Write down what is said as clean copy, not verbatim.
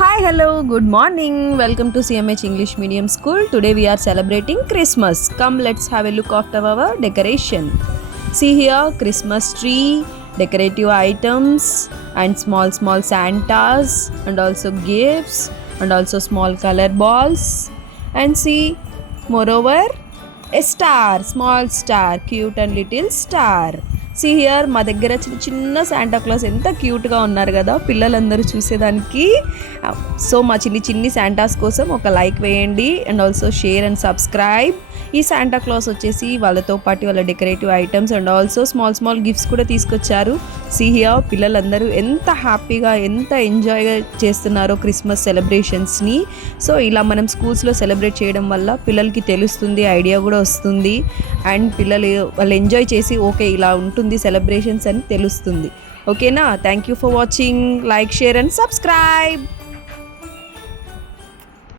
Hi, hello, good morning. Welcome to CMH English Medium School. Today we are celebrating Christmas. Come, let's have a look after our decoration. See here, Christmas tree, decorative items, and small Santas, and also gifts, and also small color balls. And see, moreover, a star, small star, cute and little star. See here మా దగ్గర చిన్న Santa Claus ఎంత క్యూట్గా ఉన్నారు కదా పిల్లలందరూ చూసేదానికి. So మా చిన్ని శాంటాస్ కోసం ఒక లైక్ వేయండి and also share and subscribe. ఈ శాంటా క్లాస్ వచ్చేసి వాళ్ళతో పాటు వాళ్ళ decorative items and also small gifts కూడా తీసుకొచ్చారు. సీ హియర్ పిల్లలందరూ ఎంత హ్యాపీగా ఎంత ఎంజాయ్గా చేస్తున్నారో క్రిస్మస్ సెలబ్రేషన్స్ని. సో ఇలా మనం స్కూల్స్లో సెలబ్రేట్ చేయడం వల్ల పిల్లలకి తెలుస్తుంది, ఐడియా కూడా వస్తుంది అండ్ పిల్లలు వాళ్ళు ఎంజాయ్ చేసి ఓకే ఇలా ఉంటుంది సెలబ్రేషన్స్ అని తెలుస్తుంది. ఓకేనా? Thank you for watching. Like, share and subscribe.